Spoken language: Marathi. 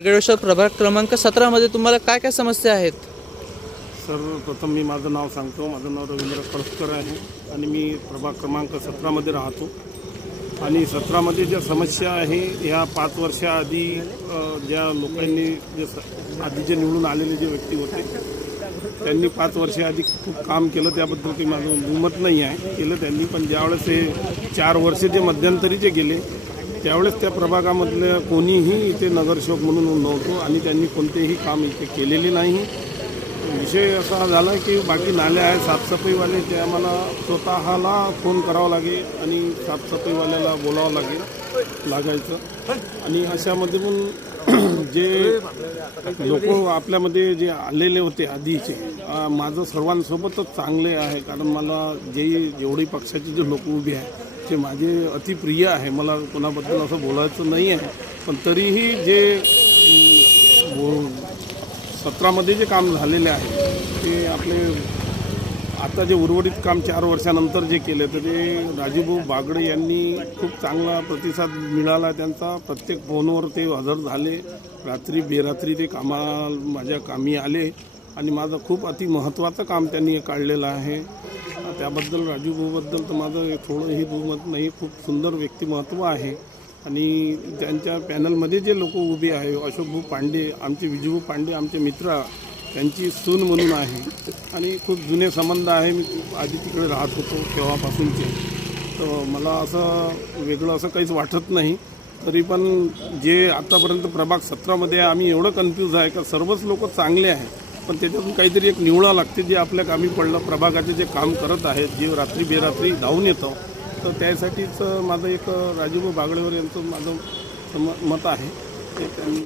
गडेश्वर प्रभाग क्रमांक 17 मध्ये तुम्हाला काय काय समस्या आहेत? सर्वप्रथम मी माझं नाव सांगतो. माझं नाव रवींद्र कळसकर आहे आणि मी प्रभाग क्रमांक 17 मध्ये राहतो. आणि 17 मध्ये ज्या समस्या आहे या 5 वर्षाआधी ज्या लोकांनी आधी जे निवडून आलेले जे व्यक्ती होते त्यांनी 5 वर्षाआधी खूप काम केलं, त्याबद्दल काही माझं दुमत नाही आहे. केलं त्यांनी, पण ज्यावेळेस हे 4 वर्ष जे मध्यंतरीचे गेले त्यावेळेस त्या प्रभागामधलं कोणीही इथे नगरसेवक म्हणून नव्हतो आणि त्यांनी कोणतेही काम इथे केलेले नाही. विषय असा झाला की बाकी नाले आहे साफसफाईवाले, ते आम्हाला स्वतःला फोन करावा लागेल आणि साफसफाईवाल्याला बोलावं लागायचं. आणि अशामध्ये पण जे लोक आपल्यामध्ये जे आलेले होते आधीचे, माझं सर्वांसोबतच चांगले आहे. कारण मला जेवढी पक्षाचे जे लोक उभे आहे ते माझे अतिप्रिय आहे. मला कोणाबद्दल असं बोलायचं नाही आहे, पण तरीही जे 17 मध्ये जे काम झालेले आहे ते आपले आता जे उर्वरित काम 4 वर्षानंतर जे केले तर ते राजूभाऊ बागडे यांनी खूप चांगला प्रतिसाद मिळाला त्यांचा. प्रत्येक फोनवर ते हजर झाले, रात्री बेरात्री ते माझ्या कामी आले आणि माझं खूप अति महत्त्वाचं काम त्यांनी काढलेलं आहे. त्याबद्दल राजूभाऊबद्दल तर माझं थोडंही दुमत नाही. खूप सुंदर व्यक्तिमत्व आहे. आणि त्यांच्या पॅनलमध्ये जे लोक उभे आहे, अशोकभाऊ पांडे, आमचे विजूभाऊ पांडे आमचे मित्र, त्यांची सून म्हणून आहे आणि खूप जुने संबंध आहे. मी आधी तिकडे राहत होतो तेव्हापासूनचे, तर मला असं वेगळं असं काहीच वाटत नाही. तरी पण जे आतापर्यंत प्रभाग 17 मध्ये आम्ही एवढं कन्फ्यूज आहे का सर्वच लोक चांगले आहे, पण त्याच्यातून काहीतरी एक निवडा लागते जे आपल्या कामी पडलं. प्रभागाचे जे काम करत आहेत, जे रात्री बेरात्री धावून येतं, तर त्यासाठीच माझं एक राजूभाऊ बागडेवर यांचं माझं मत आहे ते त्यांनी